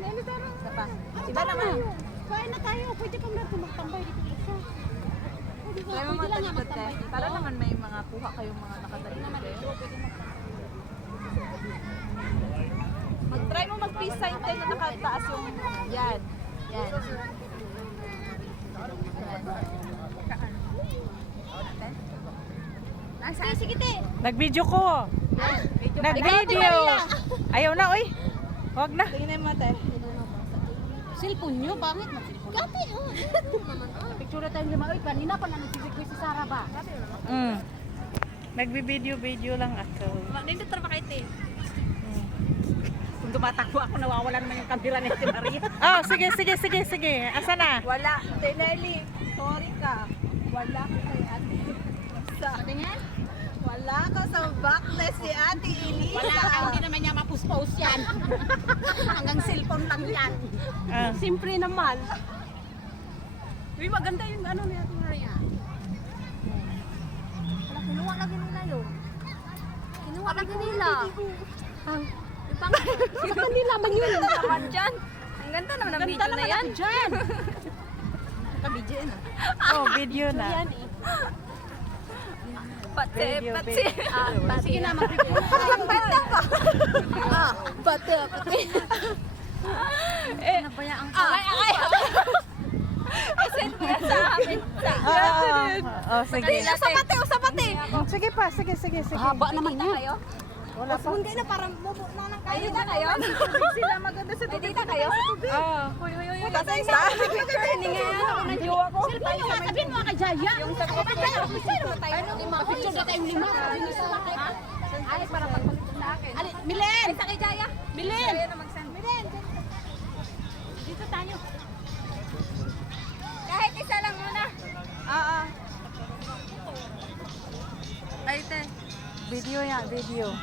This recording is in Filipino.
Isa pa. Iba naman. Kain na tayo. Pwede kang natin magtambay dito isa. Kaya mo matalikod tayo. Para naman may mga kuha kayong mga nakatalikod eh. Mag-try mo mag-peace sign tayo na nakataas yung yan. Yan. Sige, sige, te. Nag-video ko. Nag-video. Ayaw na, oy. Huwag na. Tingnan mo tayo. Cellphone nyo, bakit? Gati, ha? Picture tayo lima. Uy, kanina pa na nagsisikwi si Sarah ba? Nagbi-video lang ako. Nandito tara ba kayo, te? Kung tumatakbo ako, nawawala naman yung kamera ni Ate Maria. Oh, sige. Asa na? Wala. Teneli, sorry ka. Wala ka kay Ate Elisa. Ano yan? Wala ka sa backlist si Ate Elisa. Wala ka, hindi naman niya mapus-post yan. Hanggang cellphone lang yan. Ah. Simple naman. Uy, maganda yung ano ni Ate Maria. Wala, kinuha lagi nila yun. Kinuha lagi nila. Sa kanila man yun. Naman dyan. Ang ganda naman ang video na yan. Dyan. Kabidyo na. Oh, video na. Pati. Sige na, mag-review. Pati. Nabayaan ka. Ay. Send mo yan sa amin. Oh, sige. Sa pati. Sige pa, sige. Haba naman yun. Kayo? Wala pa. Hindi na parang bubo na ng kayo. Ay, dita kayo? Sila maganda sa Ay, dita kayo? Oh. Uy. Kasi isa. Picture ni nga. Ako ng jowa ko. Cellphone nyo nga, sabihin mo nga kay Jaya. Yung sa ko. Ano, picture na tayong lima. Sabihin nyo sa akin. Ay, para pagpalitin na akin. Ali, Milen! Ay, sa kay Jaya. Milen! Jaya na mag-send. Milen! Dito tayo. Kahit isa lang muna. Oo. Ay, te. Video yan, video.